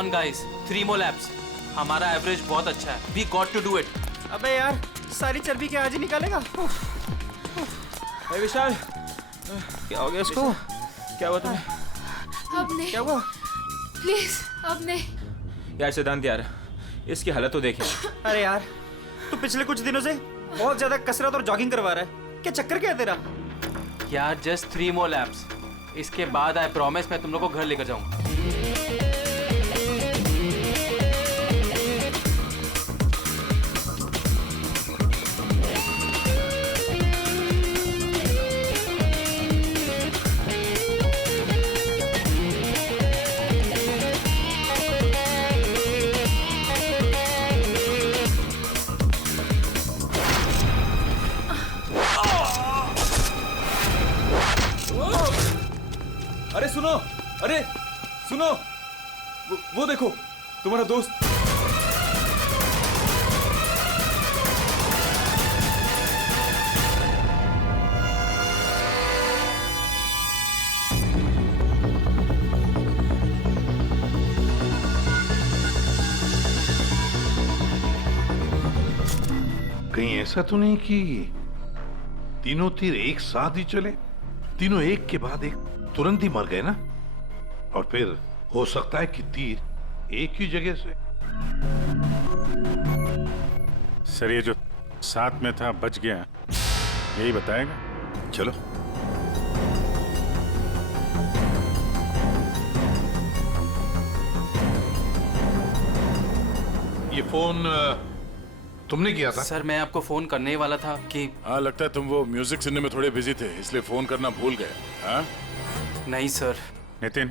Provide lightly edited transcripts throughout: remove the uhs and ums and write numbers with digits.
On guys, 3 more laps. हमारा average बहुत अच्छा है. We got to do it. अबे यार, सारी चर्बी के आज ही निकालेगा. विशाल, क्या हो गया इसको? क्या हुआ तुम्हें? अब नहीं. क्या हुआ? प्लीज अब नहीं. यार सिद्धांत यार, इसकी हालत तो देखे. अरे यार, तू पिछले कुछ दिनों से बहुत ज्यादा कसरत और जॉगिंग करवा रहा है. क्या चक्कर क्या है तेरा? यार जस्ट 3 more laps. इसके बाद आई प्रॉमिस मैं तुम लोग को घर लेकर जाऊंगा. अरे सुनो, अरे सुनो, वो देखो तुम्हारा दोस्त. कहीं ऐसा तो नहीं कि तीनों तीर एक साथ ही चले? तीनों एक के बाद एक तुरंत ही मर गए ना? और फिर हो सकता है कि तीर एक ही जगह से. सर ये जो साथ में था बच गया, यही बताएगा. चलो. ये फोन तुमने किया था? सर मैं आपको फोन करने ही वाला था कि हाँ, लगता है तुम वो म्यूजिक सुनने में थोड़े बिजी थे, इसलिए फोन करना भूल गए. हाँ नहीं सर. नितिन,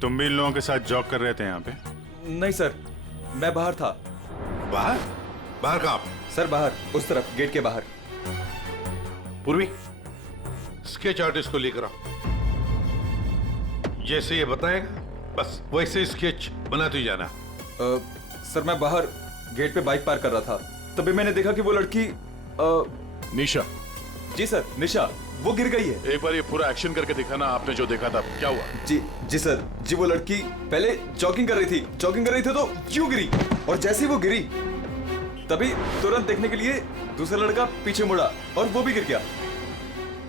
तुम भी इन लोगों के साथ जॉब कर रहे थे यहाँ पे? नहीं सर, मैं बाहर था. बाहर? बाहर कहाँ? सर बाहर, उस तरफ, गेट के बाहर. पूर्वी, स्केच आर्टिस्ट को लेकर आओ. जैसे ये बताएगा बस वैसे स्केच बनाते ही जाना. सर मैं बाहर गेट पे बाइक पार्क कर रहा था, तभी मैंने देखा कि वो लड़की निशा. जी सर, निशा, वो गिर गई है. एक बार ये पूरा एक्शन करके दिखाना, आपने जो देखा था क्या हुआ? जी सर, जी वो लड़की पहले जॉगिंग कर रही थी तो क्यों गिरी, और जैसे ही वो गिरी तभी तुरंत देखने के लिए दूसरा लड़का पीछे मुड़ा और वो भी गिर गया,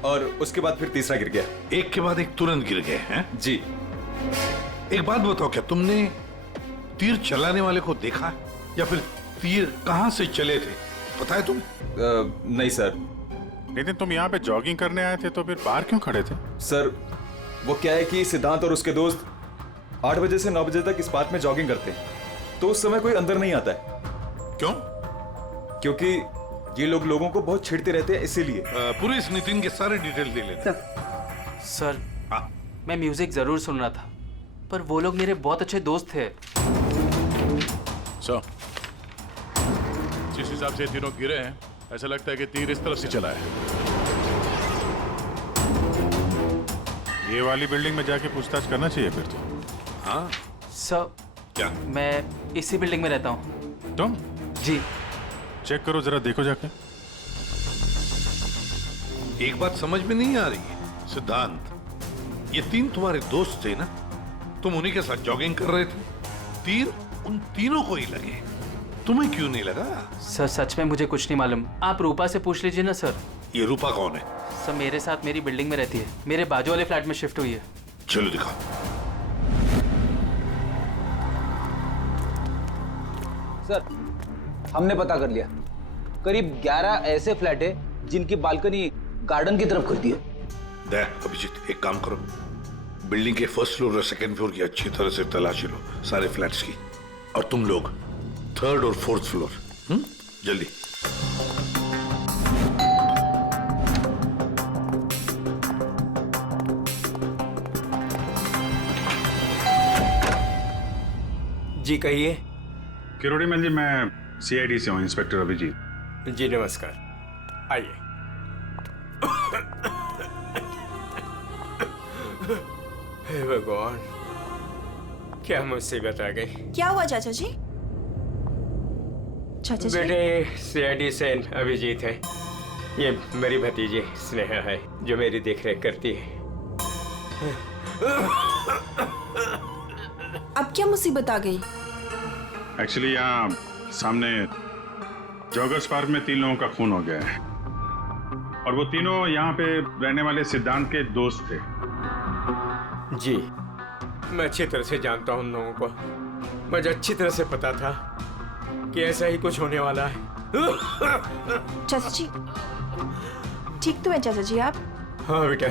और उसके बाद फिर तीसरा गिर गया. एक के बाद एक तुरंत गिर गए हैं? जी. एक बात बताओ, क्या तुमने तीर चलाने वाले को देखा है? या फिर तीर कहां से चले थे, पता है तुम्हें? नहीं सर. नितिन, तुम यहाँ पे जॉगिंग करने आए थे तो फिर बाहर क्यों खड़े थे? सर वो क्या है कि सिद्धांत और उसके दोस्त 8 बजे से 9 बजे तक इस पार्क में जॉगिंग करते हैं, तो उस समय कोई अंदर नहीं आता है. क्यों? क्योंकि ये लोग लोगों को बहुत छेड़ते रहते हैं, इसीलिए. पूरी इस नितिन के सारे डिटेल दे लेते. सर हाँ. मैं म्यूजिक जरूर सुन रहा था, पर वो लोग मेरे बहुत अच्छे दोस्त थे. सो जिस हिसाब से तीनों गिरे हैं, ऐसा लगता है कि तीर इस तरफ से चला है. ये वाली बिल्डिंग में जाके पूछताछ करना चाहिए फिर तो. हाँ. सर क्या? मैं इसी बिल्डिंग में रहता हूँ. तुम? जी. चेक करो जरा, देखो जाके. एक बात समझ में नहीं आ रही है सिद्धांत, ये तीन तुम्हारे दोस्त थे ना? तुम उन्हीं के साथ जॉगिंग कर रहे थे, तीर उन तीनों को ही लगे, तुम्हें क्यों नहीं लगा? सर सच में मुझे कुछ नहीं मालूम, आप रूपा से पूछ लीजिए ना सर. ये रूपा कौन है? सर मेरे साथ मेरी बिल्डिंग में रहती है, मेरे बाजू वाले फ्लैट में शिफ्ट हुई है. चलो दिखाओ. सर हमने पता कर लिया, करीब 11 ऐसे फ्लैट है जिनकी बालकनी गार्डन की तरफ करती है. देख अभिजीत, एक काम करो, बिल्डिंग के फर्स्ट फ्लोर और सेकंड फ्लोर की अच्छी तरह से तलाशी लो, सारे फ्लैट्स की, और तुम लोग थर्ड और फोर्थ फ्लोर. जल्दी. जी कहिए. किरोड़ी मैन जी, मैं CID से हूँ, इंस्पेक्टर अभिजीत. जी नमस्कार, आइए. हे भगवान, क्या मुसीबत आ गई. क्या हुआ चाचा जी? चाचा जी बेटे CID से अभिजीत है, ये मेरी भतीजी स्नेहा है जो मेरी देखरेख करती है. अब क्या मुसीबत आ गई? एक्चुअली यहाँ सामने जॉगर्स पार्क में 3 लोगों का खून हो गया है और वो तीनों यहाँ पे रहने वाले सिद्धांत के दोस्त थे। जी, मैं अच्छी तरह से जानता हूँ उन लोगों को। मुझे अच्छी तरह से पता था कि ऐसा ही कुछ होने वाला है। चाचा जी ठीक तो है चाचा जी आप? हाँ बेटा,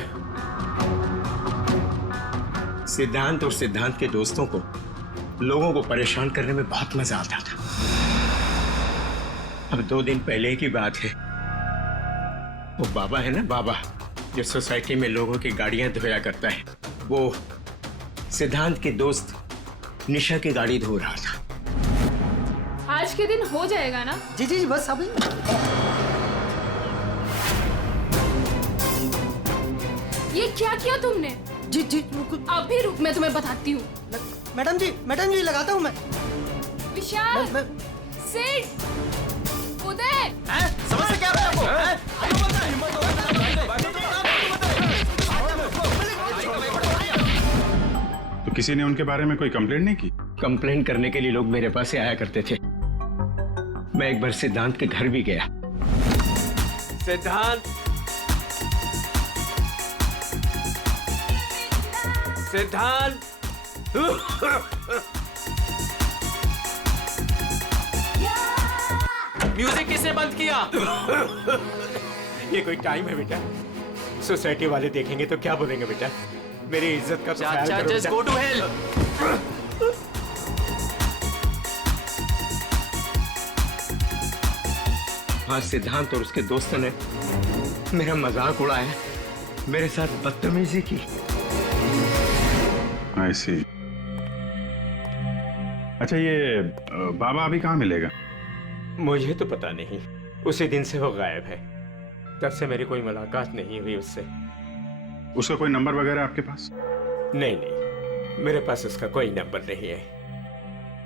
सिद्धांत और सिद्धांत के दोस्तों को लोगों को परेशान करने में बहुत मजा आता था। अब 2 दिन पहले की बात है, वो बाबा है ना, बाबा जो सोसाइटी में लोगों की गाड़ियां धोया करता है, वो सिद्धांत के दोस्त निशा की गाड़ी धो रहा था। आज के दिन हो जाएगा ना? जी जी जी बस अभी। ये क्या किया तुमने? जी जी अभी रुक, मैं तुम्हें बताती हूँ। मैडम जी लगाता हूँ मैं। विशाल, सिड, उदय, समझ से क्या तो किसी ने उनके बारे में कोई कंप्लेंट नहीं की? कंप्लेन करने के लिए लोग मेरे पास से आया करते थे। मैं एक बार सिद्धांत के घर भी गया। सिद्धांत, सिद्धांत, म्यूजिक किसने बंद किया? ये कोई टाइम है बेटा? सोसाइटी वाले देखेंगे तो क्या बोलेंगे बेटा? मेरी इज्जत का तो ख्याल चाचा, करो जस्ट बेटा। Go to hell. हाँ, सिद्धांत और उसके दोस्तों ने मेरा मजाक उड़ाया, मेरे साथ बदतमीजी की। I see। अच्छा, ये बाबा अभी कहाँ मिलेगा? मुझे तो पता नहीं, उसी दिन से वो गायब है। तब से मेरी कोई मुलाकात नहीं हुई उससे। उसका कोई नंबर वगैरह आपके पास? नहीं, मेरे पास उसका कोई नंबर नहीं है।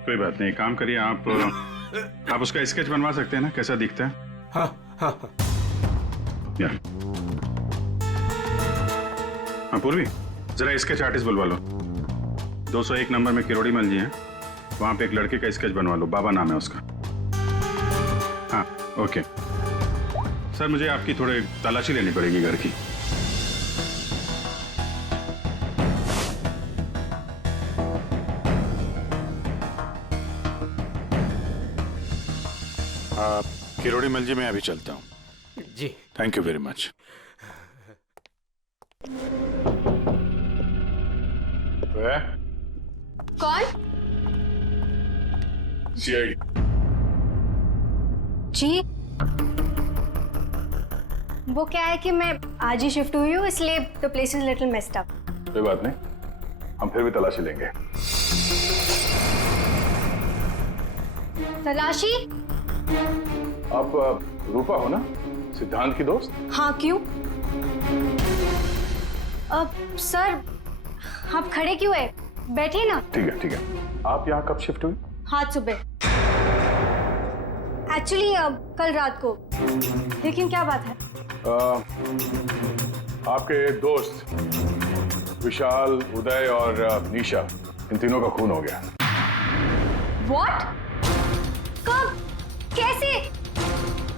कोई बात नहीं, काम करिए आप उसका स्केच बनवा सकते हैं ना, कैसा दिखता है? हाँ हाँ हाँ। या हाँ पूर्वी, जरा स्केच आर्टिस्ट बुलवा लो। 201 नंबर में किरोड़ी मल जी हैं, वहां पे एक लड़के का स्केच बनवा लो, बाबा नाम है उसका। हाँ ओके सर, मुझे आपकी थोड़ी तलाशी लेनी पड़ेगी घर की। किरोड़ी मल जी, मैं अभी चलता हूँ। जी थैंक यू वेरी मच। कौन? सीआईडी। जी, वो क्या है कि मैं आज ही शिफ्ट हुई हूँ, इसलिए the place is little messed up. कोई बात नहीं, हम फिर भी तलाशी लेंगे। तलाशी? आप रूपा हो ना, सिद्धांत की दोस्त? हाँ, क्यों? सर, आप खड़े क्यों है? बैठिए ना। ठीक है। आप यहाँ कब शिफ्ट हुई? आज सुबह। एक्चुअली कल रात को। लेकिन क्या बात है? आपके दोस्त विशाल, उदय और निशा, इन तीनों का खून हो गया। What? कब? कैसे?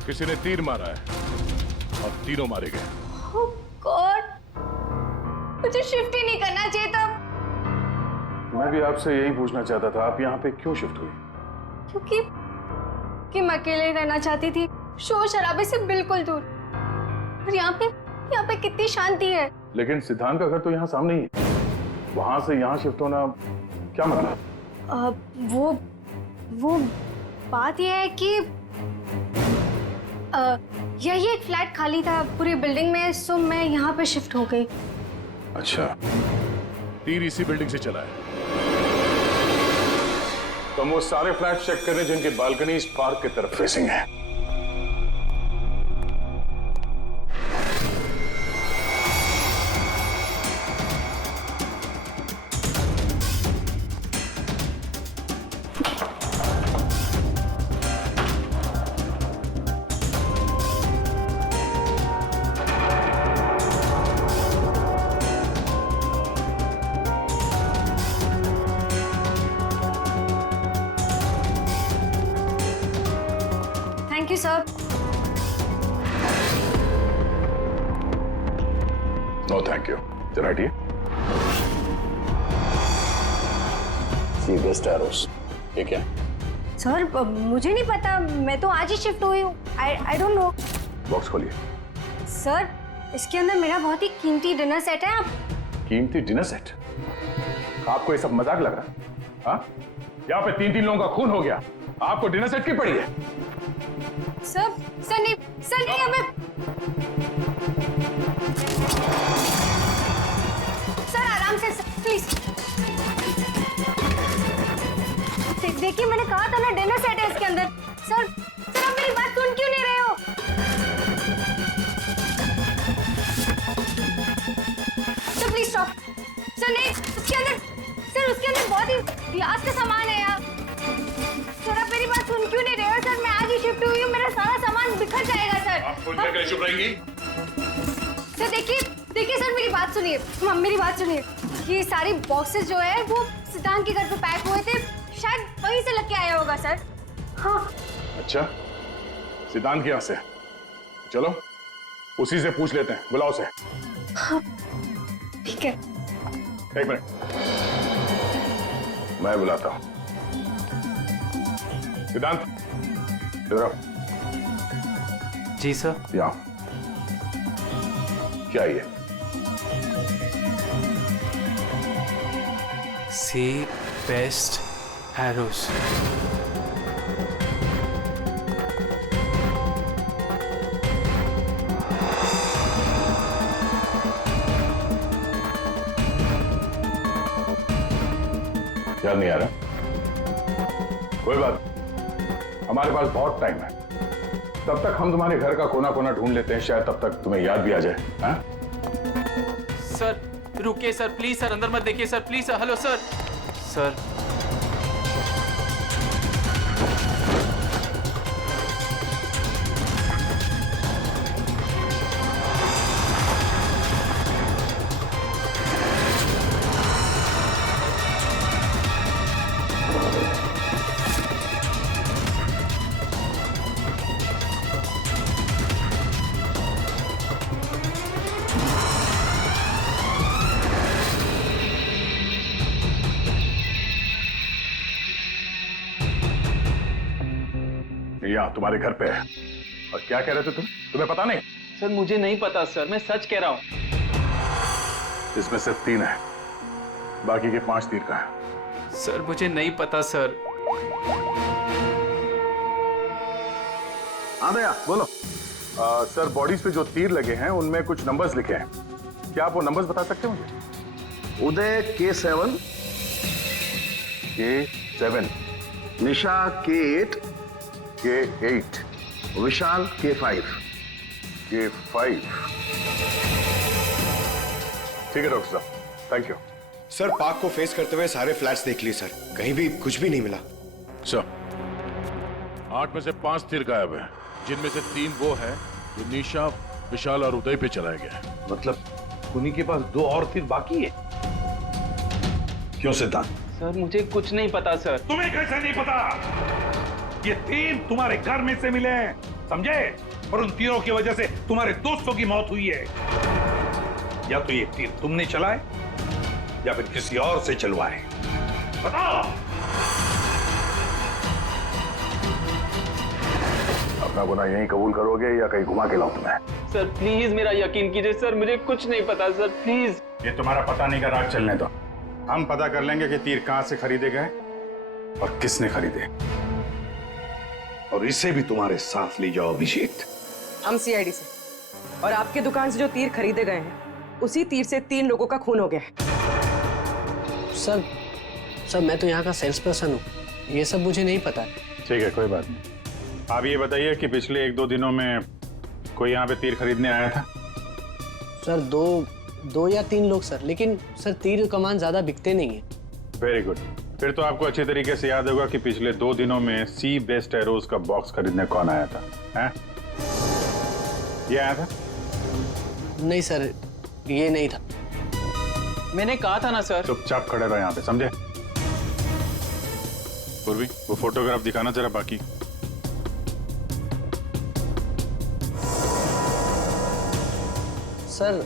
किसी ने तीर मारा है और तीनों मारे गए। Oh God! मुझे शिफ्ट ही नहीं करना चाहिए था। मैं भी आपसे यही पूछना चाहता था, आप यहाँ पे क्यों शिफ्ट हुई? क्योंकि मैं अकेले रहना चाहती थी, शोर शराबे से बिल्कुल दूर। और यहाँ पे कितनी शांति है। लेकिन सिद्धांत का घर तो यहाँ सामने ही है, वहां से यहाँ शिफ्ट होना क्या मतलब? वो बात यह है कि यही एक फ्लैट खाली था पूरी बिल्डिंग में, सो मैं यहाँ पे शिफ्ट हो गई। अच्छा, तीर इसी बिल्डिंग से चला है। तो हम वो सारे फ्लैट चेक कर रहे हैं जिनकी बालकनी इस पार्क की तरफ फेसिंग है। You sir. No thank you. जरा हटिए। सी बेस्ट एरोस। ये क्या? सर मुझे नहीं पता, मैं तो आज ही शिफ्ट हुई हूँ। I don't know. बॉक्स खोलिए। सर इसके अंदर मेरा बहुत ही कीमती डिनर सेट है। आप कीमती डिनर सेट? आपको ये सब मजाक लग रहा है? हाँ? यहाँ पे 3-3 लोगों का खून हो गया, आपको डिनर सेट की पड़ी है? सर नहीं हमें। सर आराम से प्लीज। देखिए मैंने कहा था ना डिनर सेट है इसके अंदर। सर आप मेरी बात सुन क्यों नहीं रहे हो? Sir please stop. सर नहीं, उसके अंदर बहुत ही क्लास का सामान है यार। सर आप मेरी बात सुन क्यों नहीं रहे हो? सर मैं आज ही शिफ्ट हुई हूँ, मेरा सारा सामान बिखर जाएगा सर। आप फुल जगह चुप रहेंगी? सर देखिए सर मेरी बात सुनिए। ये सारी बॉक्सेस जो है वो सिद्धांत के घर पे पैक हुए थे, शायद वहीं से लग के आया होगा सर। हाँ। अच्छा, सिद्धांत के यहाँ से? चलो उसी से पूछ लेते हैं, बुलाओ उसे। हाँ ठीक है। एक मिनट, मैं बुलाता हूँ। सिद्धांत इधर आओ। जी सर। यहाँ क्या ये? सी बेस्ट एरोस। याद नहीं आ रहा? कोई बात, हमारे पास बहुत टाइम है। तब तक हम तुम्हारे घर का कोना कोना ढूंढ लेते हैं, शायद तब तक तुम्हें याद भी आ जाए। हाँ? सर रुकिए सर, प्लीज सर, अंदर मत देखिए sir, please sir. Hello sir. Sir यहाँ तुम्हारे घर पे है। और क्या कह रहे थे तुम? तुम्हें पता नहीं? सर मुझे नहीं पता सर, मैं सच कह रहा हूँ। इसमें सिर्फ 3 है, बाकी के 5 तीर का है। सर मुझे नहीं पता सर। हाँ भैया बोलो। सर बॉडीज पे जो तीर लगे हैं उनमें कुछ नंबर्स लिखे हैं, क्या आप वो नंबर्स बता सकते हैं मुझे? उदय K7, K7, निशा K8, K8, विशाल K5। K5। ठीक है डॉक्टर साहब, थैंक यू। सर पार्क को फेस करते हुए सारे फ्लैट्स देख लिए सर, कहीं भी कुछ भी नहीं मिला। सर 8 में से 5 तीर गायब है, जिनमें से 3 वो है जो निशा, विशाल और उदय पे चलाया गया है। मतलब उन्हीं के पास 2 और तीर बाकी है। क्यों सिद्धांत? सर मुझे कुछ नहीं पता सर। तुम्हें कैसे नहीं पता? ये 3 तुम्हारे घर में से मिले हैं, समझे? और उन तीरों की वजह से तुम्हारे दोस्तों की मौत हुई है। या तो ये तीर तुमने चलाए या फिर किसी और से चलवाए, बताओ। अपना गुनाह यहीं कबूल करोगे या कहीं घुमा के लाऊं तुम्हें? सर प्लीज मेरा यकीन कीजिए सर, मुझे कुछ नहीं पता सर, प्लीज। ये तुम्हारा पता नहीं का राज चलने दो, हम पता कर लेंगे कि तीर कहां से खरीदे गए और किसने खरीदे। और इसे भी तुम्हारे साथ ले जाओ अभिषेक। हम सीआईडी से, और आपके दुकान से जो तीर खरीदे गए हैं उसी तीर से 3 लोगों का खून हो गया है। सर मैं तो यहाँ का सेल्स पर्सन हूँ, ये सब मुझे नहीं पता। ठीक है कोई बात नहीं। आप ये बताइए कि पिछले 1-2 दिनों में कोई यहाँ पे तीर खरीदने आया था? सर 2 या 3 लोग सर, लेकिन सर तीर कमान ज्यादा बिकते नहीं है। वेरी गुड, फिर तो आपको अच्छे तरीके से याद होगा कि पिछले 2 दिनों में सी बेस्ट एरोज का बॉक्स खरीदने कौन आया था? हैं? ये आया था? नहीं सर, ये नहीं था। मैंने कहा था ना सर। चुपचाप खड़े रहो यहाँ पे, समझे? पूर्वी वो फोटोग्राफ दिखाना जरा बाकी। सर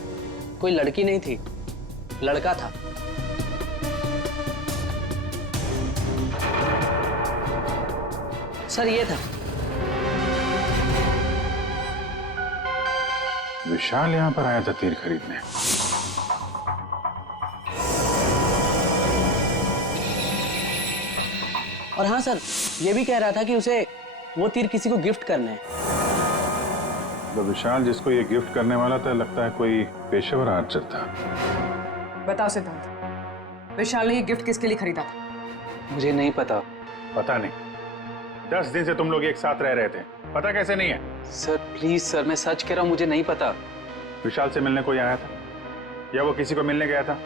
कोई लड़की नहीं थी, लड़का था। सर ये था। विशाल यहाँ पर आया था तीर खरीदने। और हाँ सर, ये भी कह रहा था कि उसे वो तीर किसी को गिफ्ट करने हैं। तो विशाल जिसको ये गिफ्ट करने वाला था, लगता है कोई पेशेवर आर्चर था। बताओ सिद्धांत, विशाल ने ये गिफ्ट किसके लिए खरीदा था? मुझे नहीं पता। पता नहीं? 10 दिन से तुम लोग एक साथ रह रहे थे, पता कैसे नहीं है? सर प्लीज सर, मैं सच कह रहा हूँ, मुझे नहीं पता। विशाल से मिलने कोई आया था या वो किसी को मिलने गया था?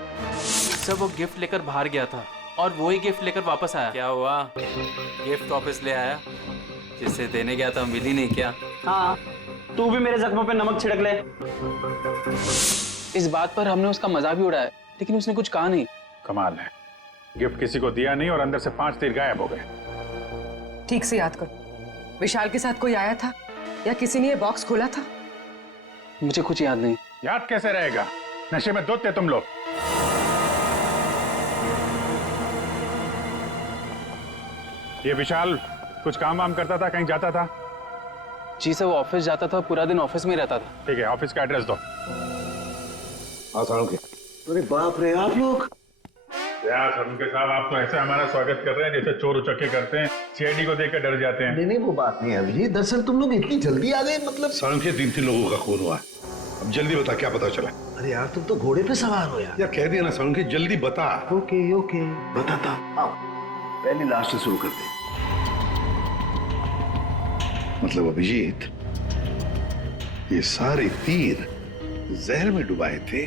सर वो गिफ्ट लेकर बाहर गया था और वो ही गिफ्ट लेकर वापस आया। क्या हुआ, गिफ्ट वापस ले आया? जिसे देने गया था मिली नहीं क्या? हाँ, तू भी मेरे जख्मों पे नमक छिड़क ले। इस बात पर हमने उसका मजाक भी उड़ाया, लेकिन उसने कुछ कहा नहीं। कमाल है, गिफ्ट किसी को दिया नहीं और अंदर से 5 तीर गायब हो गए। ठीक से याद करो, विशाल के साथ कोई आया था या किसी ने ये बॉक्स खोला था? मुझे कुछ याद नहीं। याद कैसे रहेगा, नशे में धुत थे तुम लोग। ये विशाल कुछ काम वाम करता था, कहीं जाता था? जी सर, वो ऑफिस जाता था, पूरा दिन ऑफिस में ही रहता था। ठीक है, ऑफिस का एड्रेस दो। अरे बाप रे, आप लोग यार उनके साहब, आप तो ऐसे हमारा स्वागत कर रहे हैं जैसे चोर उचक्के करते हैं, सीआईडी को देखकर डर जाते हैं। नहीं वो बात नहीं है अभी। दरअसल तुम लोग इतनी जल्दी आ गए, मतलब सालुंखे 3 लोगों का खून हुआ है। अब जल्दी बता, क्या पता चला? अरे यार तुम तो घोड़े पे सवार हो यार। यार कह दिया ना सालुंखे, जल्दी बता। ओके ओके, बताता। आओ पहले लास्ट से शुरू करते। मतलब अभिजीत, ये सारे तीर जहर में डुबाए थे।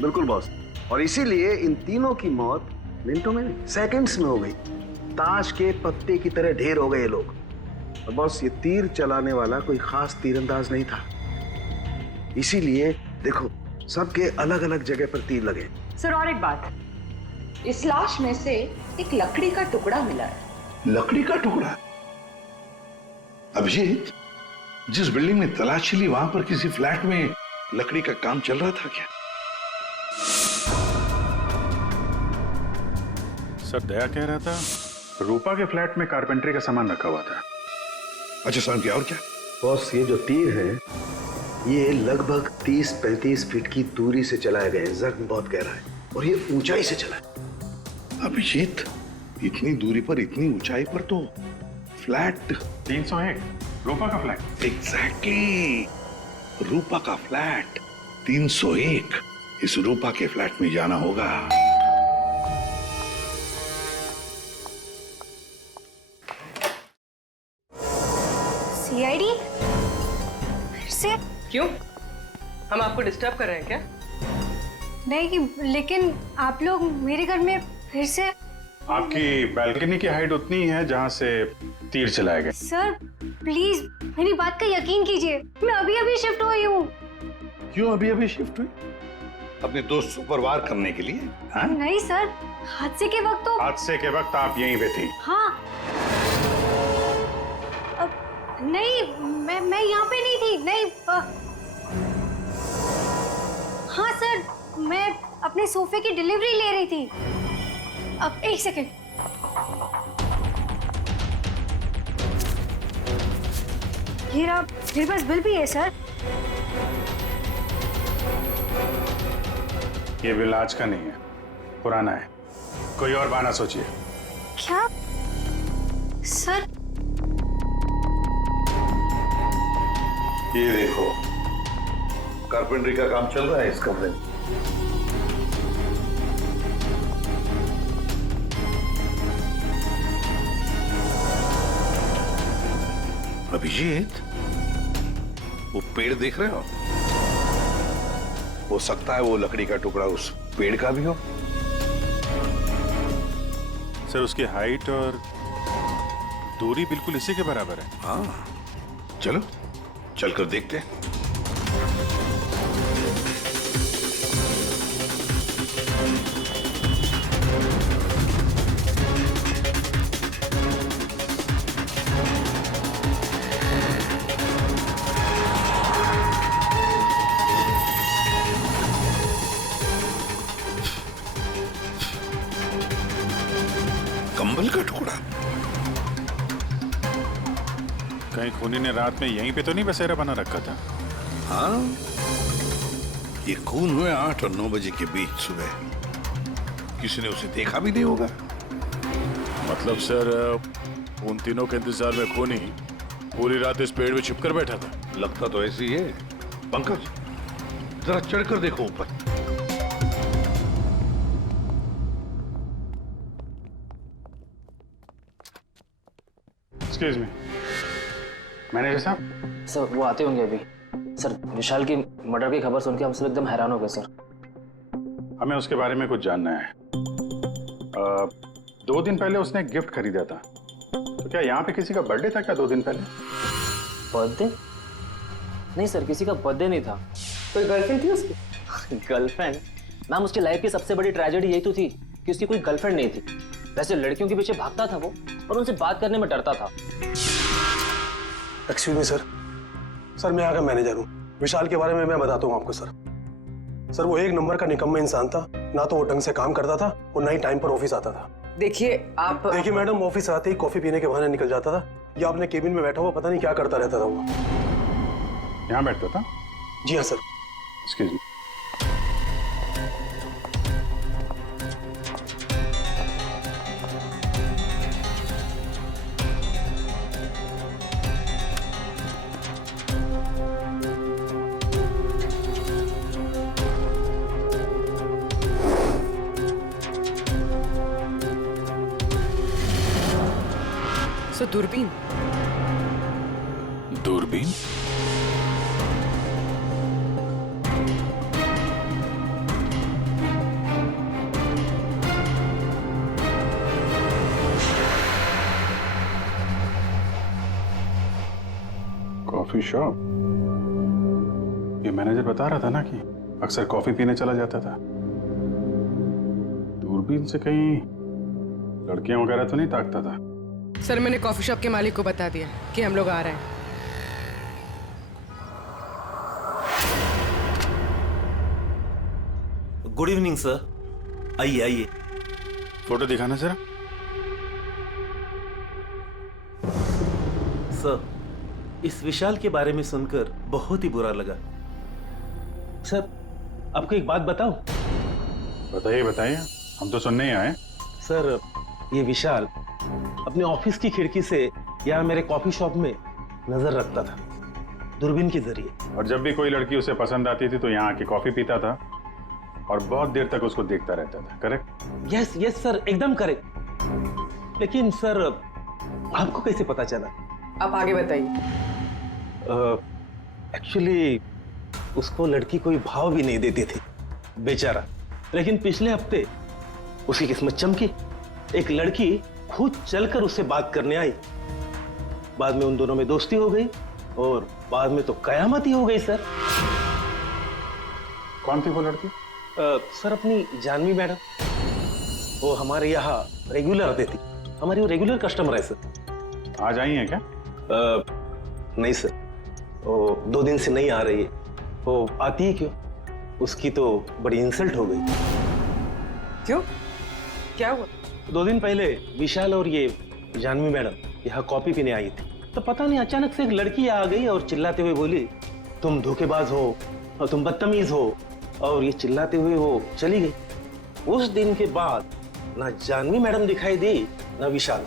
बिल्कुल बॉस, और इसीलिए इन तीनों की मौत मिनटों में नहीं, सेकंड्स में हो गई। ताश के पत्ते की तरह ढेर हो गए लोग। और बॉस, ये तीर चलाने वाला कोई खास तीरंदाज नहीं था, इसीलिए देखो सबके अलग अलग जगह पर तीर लगे। सर और एक बात, इस लाश में से एक लकड़ी का टुकड़ा मिला है। लकड़ी का टुकड़ा? अभिजीत, जिस बिल्डिंग में तलाशी ली वहां पर किसी फ्लैट में लकड़ी का काम चल रहा था क्या? सर दया कह रहा था रूपा के फ्लैट में कारपेंटरी का सामान रखा हुआ था। अच्छा साहब, क्या और क्या? बॉस, ये जो तीर है ये लगभग 30-35 फीट की दूरी से चलाए गए हैं। जख्म बहुत गहरा है और ये ऊंचाई से चला है। अभिजीत, इतनी दूरी पर, इतनी ऊंचाई पर तो फ्लैट 301 रूपा का फ्लैट। एग्जैक्टली, रूपा का फ्लैट 301। इस रूपा के फ्लैट में जाना होगा। सीआईडी? फिर से? क्यों, हम आपको डिस्टर्ब कर रहे हैं क्या? नहीं, लेकिन आप लोग मेरे घर में फिर से? आपकी बैल्कनी की हाइट उतनी है जहां से तीर चलाए गए। सर प्लीज मेरी बात का यकीन कीजिए, मैं अभी अभी शिफ्ट हुई हूँ। क्यों अभी अभी शिफ्ट हुई? अपने दोस्त को परवार करने के लिए? हाँ? नहीं सर, हादसे के वक्त तो। हादसे के वक्त आप यहीं पे थी? हाँ। नहीं, मैं यहाँ पे नहीं थी। नहीं हाँ सर, मैं अपने सोफे की डिलीवरी ले रही थी। अब एक सेकेंड। ये रहा, मेरे पास बिल भी है सर। ये बिल आज का नहीं है, पुराना है। कोई और बहाना सोचिए। क्या सर? ये देखो, कारपेंटरी का काम चल रहा है इस कमरे में। अभिजीत, वो पेड़ देख रहे हो? हो सकता है वो लकड़ी का टुकड़ा उस पेड़ का भी हो। सर उसकी हाइट और दूरी बिल्कुल इसी के बराबर है। हाँ, चलो चलकर देखते हैं। कंबल का टुकड़ा? कहीं खूनी ने रात में यहीं पे तो नहीं बसेरा बना रखा था? हाँ, ये खून हुए 8 और 9 बजे के बीच सुबह। किसी ने उसे देखा भी नहीं होगा। मतलब सर उन तीनों के इंतजार में खूनी पूरी रात इस पेड़ में छिपकर बैठा था? लगता तो ऐसे ही है। पंकज, जरा चढ़कर देखो ऊपर। एक्सक्यूज मी, मैनेजर साहब। सर वो आते होंगे अभी। सर विशाल की मर्डर की खबर सुन के हम सब एकदम हैरान हो गए सर। हमें उसके बारे में कुछ जानना है। 2 दिन पहले उसने एक गिफ्ट खरीदा था, तो क्या यहाँ पे किसी का बर्थडे था क्या 2 दिन पहले? बर्थडे? नहीं सर, किसी का बर्थडे नहीं था। कोई गर्लफ्रेंड थी उसकी? गर्लफ्रेंड? मैम उसकी लाइफ की सबसे बड़ी ट्रेजेडी यही तो थी कि उसकी कोई गर्लफ्रेंड नहीं थी। वैसे लड़कियों के पीछे भागता था वो, और उनसे बात करने में डरता था। एक्सक्यूज मी सर, सर मैं यहाँ का मैनेजर हूँ। विशाल के बारे में मैं बताता हूँ आपको सर। सर वो एक नंबर का निकम्मा इंसान था। ना तो वो ढंग से काम करता था और ना ही टाइम पर ऑफिस आता था। देखिए आप, देखिए मैडम, ऑफिस आते ही कॉफी पीने के बहाने निकल जाता था या अपने केबिन में बैठा हुआ पता नहीं क्या करता रहता था वो। यहाँ बैठता था? जी हाँ सर। Excuse me. सो दूरबीन? दूरबीन? Coffee shop? ये मैनेजर बता रहा था ना कि अक्सर कॉफी पीने चला जाता था। दूरबीन से कहीं लड़कियां वगैरह तो नहीं ताकता था? सर मैंने कॉफी शॉप के मालिक को बता दिया कि हम लोग आ रहे हैं। गुड इवनिंग सर, आइए आइए। फोटो दिखाना जरा। सर इस विशाल के बारे में सुनकर बहुत ही बुरा लगा। सर आपको एक बात बताऊं? बताइए बताइए, हम तो सुनने ही आए। सर ये विशाल अपने ऑफिस की खिड़की से यहाँ मेरे कॉफी शॉप में नजर रखता था, दूरबीन के जरिए। और जब भी कोई लड़की उसे पसंद आती थी तो यहाँ आके कॉफी पीता था और बहुत देर तक उसको देखता रहता था। करेक्ट? यस यस सर, एकदम करेक्ट। लेकिन सर आपको कैसे पता चला? आप आगे बताइए। एक्चुअली उसको लड़की कोई भाव भी नहीं देती थी बेचारा। लेकिन पिछले हफ्ते उसकी किस्मत चमकी। एक लड़की खुद चलकर उससे बात करने आई। बाद में उन दोनों में दोस्ती हो गई और बाद में तो कयामत ही हो गई सर। कौन थी वो लड़की? सर अपनी जानवी मैडम। वो हमारे यहाँ रेगुलर आती थी, हमारी वो रेगुलर कस्टमर है सर। आज आई है क्या? नहीं सर, वो 2 दिन से नहीं आ रही है। वो आती ही क्यों? उसकी तो बड़ी इंसल्ट हो गई। क्यों? क्या हुआ? 2 दिन पहले विशाल और ये जानवी मैडम यहाँ कॉफी पीने आई थी, तो पता नहीं अचानक से एक लड़की आ गई और चिल्लाते हुए बोली, तुम धोखेबाज हो और तुम बदतमीज हो, और ये चिल्लाते हुए वो चली गई। उस दिन के बाद ना जानवी मैडम दिखाई दी ना विशाल।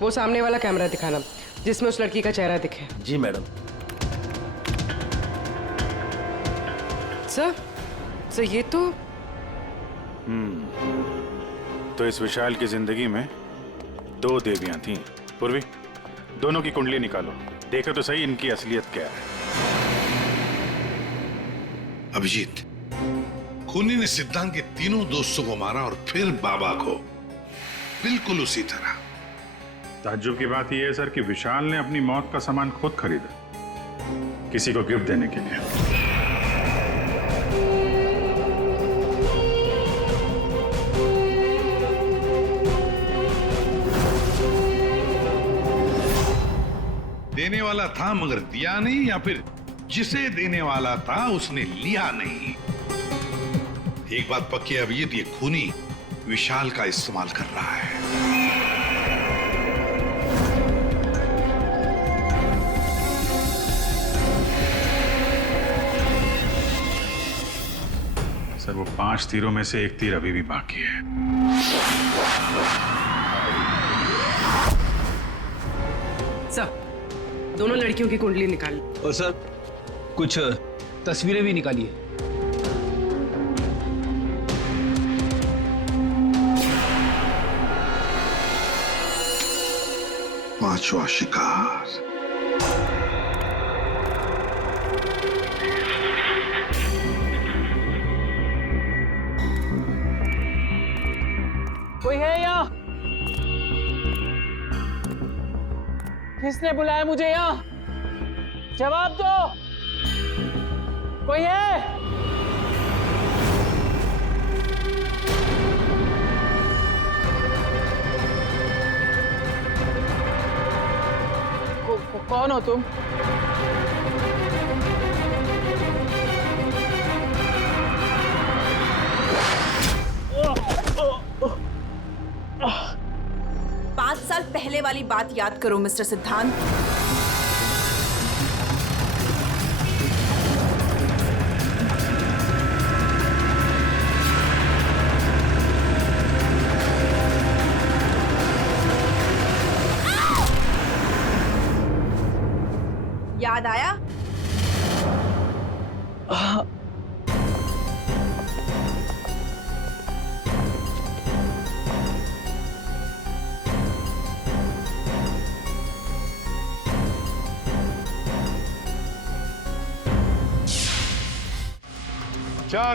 वो सामने वाला कैमरा दिखाना जिसमें उस लड़की का चेहरा दिखे। जी मैडम। सर ये तो इस विशाल की जिंदगी में 2 देवियां थीं। पूर्वी, दोनों की कुंडली निकालो, देखो तो सही इनकी असलियत क्या है। अभिजीत, खूनी ने सिद्धांत के तीनों दोस्तों को मारा और फिर बाबा को, बिल्कुल उसी तरह। ताज्जुब की बात यह है सर कि विशाल ने अपनी मौत का सामान खुद खरीदा, किसी को गिफ्ट देने के लिए। देने वाला था मगर दिया नहीं, या फिर जिसे देने वाला था उसने लिया नहीं। एक बात पक्की है अभिजीत, ये खूनी विशाल का इस्तेमाल कर रहा है। सर वो 5 तीरों में से एक तीर अभी भी बाकी है। सर, दोनों लड़कियों की कुंडली निकाली। और सर कुछ तस्वीरें भी निकाली है। पांचवा शिकार। कोई है यहाँ? किसने बुलाया मुझे यहाँ? जवाब दो। कोई है? कौन हो तुम? पांच साल पहले वाली बात याद करो मिस्टर सिद्धांत। याद आया?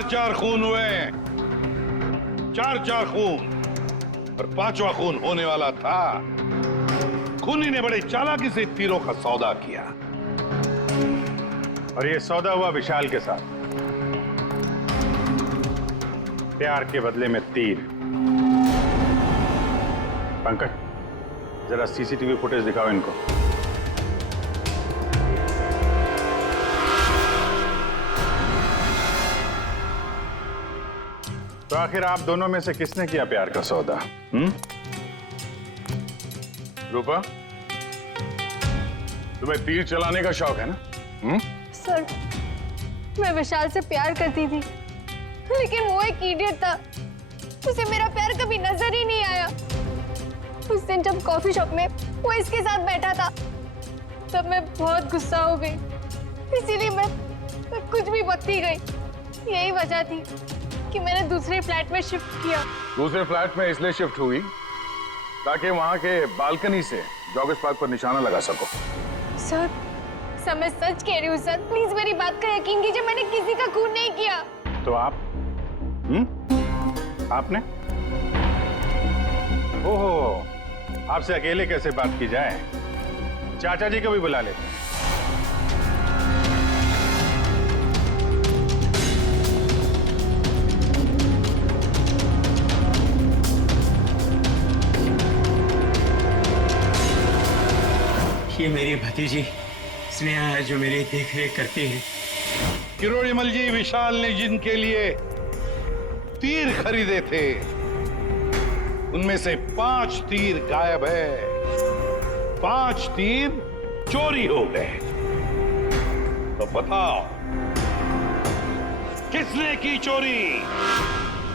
चार खून हुए, चार खून, और पांचवा खून होने वाला था। खूनी ने बड़े चालाकी से तीरों का सौदा किया, और ये सौदा हुआ विशाल के साथ। प्यार के बदले में तीर। पंकज जरा सीसीटीवी फुटेज दिखाओ इनको। तो आखिर आप दोनों में से किसने किया प्यार का सौदा? रूपा, तुम्हें तीर चलाने का शौक है ना? सर, मैं विशाल से प्यार करती थी, लेकिन वो एक इडियट था। उसे मेरा प्यार कभी नजर ही नहीं आया। उस दिन जब कॉफी शॉप में वो इसके साथ बैठा था, तब मैं बहुत गुस्सा हो गई। इसीलिए मैं कुछ भी बकती गई। यही वजह थी कि मैंने दूसरे फ्लैट में शिफ्ट किया। दूसरे फ्लैट में इसलिए शिफ्ट हुई ताकि वहां के बालकनी से जॉगर्स पार्क पर निशाना लगा सको। सर, मैं सच कह रही हूँ सर, प्लीज मेरी बात का यकीन कीजिए। मैंने किसी का खून नहीं किया। तो आप? आपने? ओहो, आपसे अकेले कैसे बात की जाए? चाचा जी को भी बुला लेते हैं। ये मेरी भतीजी स्नेहा है जो मेरी देख रेख करती है। किरोड़ीमल जी, विशाल ने जिनके लिए तीर खरीदे थे उनमें से 5 तीर गायब है। 5 तीर चोरी हो गए। तो बताओ किसने की चोरी?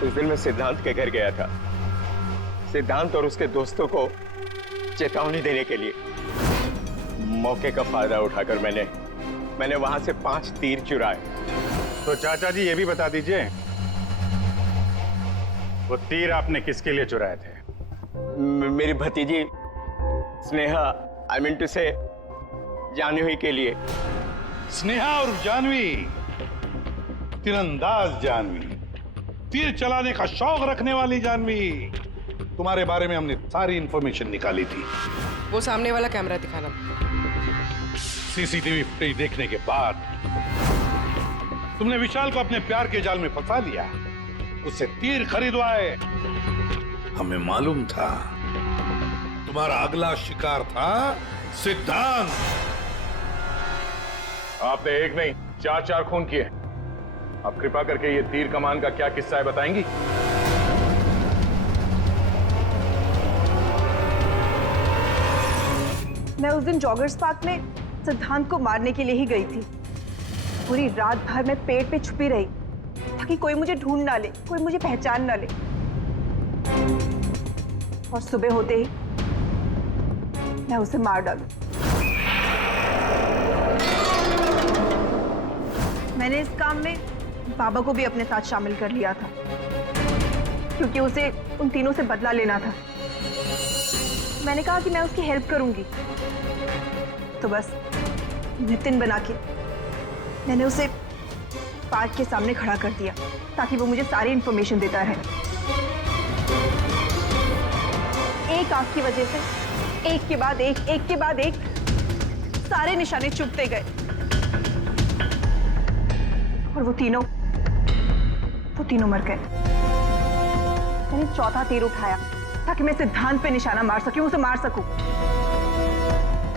उस दिन मैं सिद्धांत के घर गया था, सिद्धांत और उसके दोस्तों को चेतावनी देने के लिए। मौके का फायदा उठाकर मैंने वहां से 5 तीर चुराए। तो चाचा जी ये भी बता दीजिए, वो तीर आपने किसके लिए चुराए थे? मेरी भतीजी स्नेहा, आई मीन टू से जानवी के लिए। स्नेहा और जानवी, तीरंदाज जानवी, तीर चलाने का शौक रखने वाली जानवी। तुम्हारे बारे में हमने सारी इंफॉर्मेशन निकाली थी। वो सामने वाला कैमरा दिखाना। सीसीटीवी फुटेज देखने के बाद तुमने विशाल को अपने प्यार के जाल में फंसा लिया, उससे तीर खरीदवाए। हमें मालूम था तुम्हारा अगला शिकार था सिद्धांत। आपने एक नहीं 4 खून किए। आप कृपा करके ये तीर कमान का क्या किस्सा है बताएंगी? मैं उस दिन जॉगर्स पार्क में सिद्धांत को मारने के लिए ही गई थी। पूरी रात भर मैं पेड़ पे छुपी रही ताकि कोई मुझे ढूंढ ना ले, कोई मुझे पहचान ना ले। और सुबह होते ही मैं उसे मार डालूं। मैंने इस काम में बाबा को भी अपने साथ शामिल कर लिया था क्योंकि उसे उन तीनों से बदला लेना था। मैंने कहा कि मैं उसकी हेल्प करूंगी, तो बस नितिन बना के मैंने उसे पार्क के सामने खड़ा कर दिया ताकि वो मुझे सारी इंफॉर्मेशन देता रहे। एक आंख की वजह से एक के बाद एक सारे निशाने चुभते गए और वो तीनों मर गए। मैंने चौथा तीर उठाया ताकि मैं सिद्धांत पे निशाना मार सकूं, उसे मार सकूं।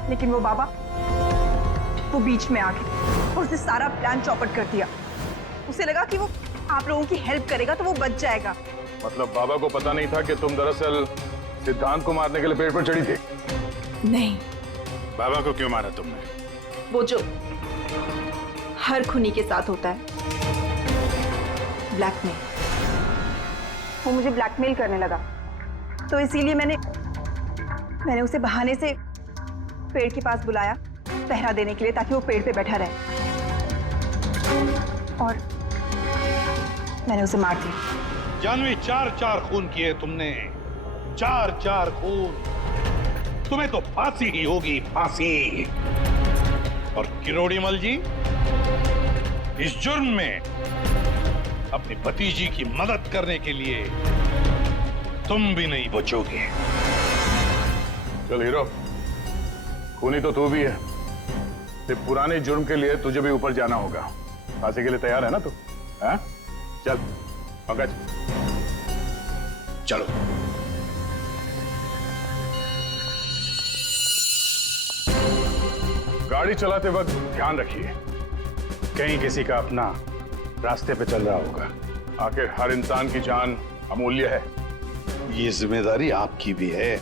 लेकिन वो बाबा वो बीच में आ गए और उसने सारा प्लान चौपट कर दिया। उसे लगा कि वो आप लोगों की हेल्प करेगा तो वो बच जाएगा। मतलब बाबा को पता नहीं था कि तुम दरअसल सिद्धांत को मारने के लिए पेड़ पर चढ़ी थी? नहीं। बाबा को क्यों मारा तुमने? वो जो हर खूनी के साथ होता है, ब्लैकमेल। वो मुझे ब्लैकमेल करने लगा, तो इसीलिए मैंने उसे बहाने से पेड़ के पास बुलाया पहरा देने के लिए ताकि वो पेड़ पे बैठा रहे, और मैंने उसे मार दिया। जानवी, 4 खून किए तुमने, 4 खून। तुम्हें तो फांसी ही होगी, फांसी। और किरोड़ीमल जी, इस जुर्म में अपनी भतीजी की मदद करने के लिए तुम भी नहीं बचोगे। चल हीरो, खूनी तो तू भी है। सिर्फ पुराने जुर्म के लिए तुझे भी ऊपर जाना होगा। फांसी के लिए तैयार है ना तू? हाँ? चल पंकज, चलो। गाड़ी चलाते वक्त ध्यान रखिए, कहीं किसी का अपना रास्ते पे चल रहा होगा। आखिर हर इंसान की जान अमूल्य है। ये जिम्मेदारी आपकी भी है।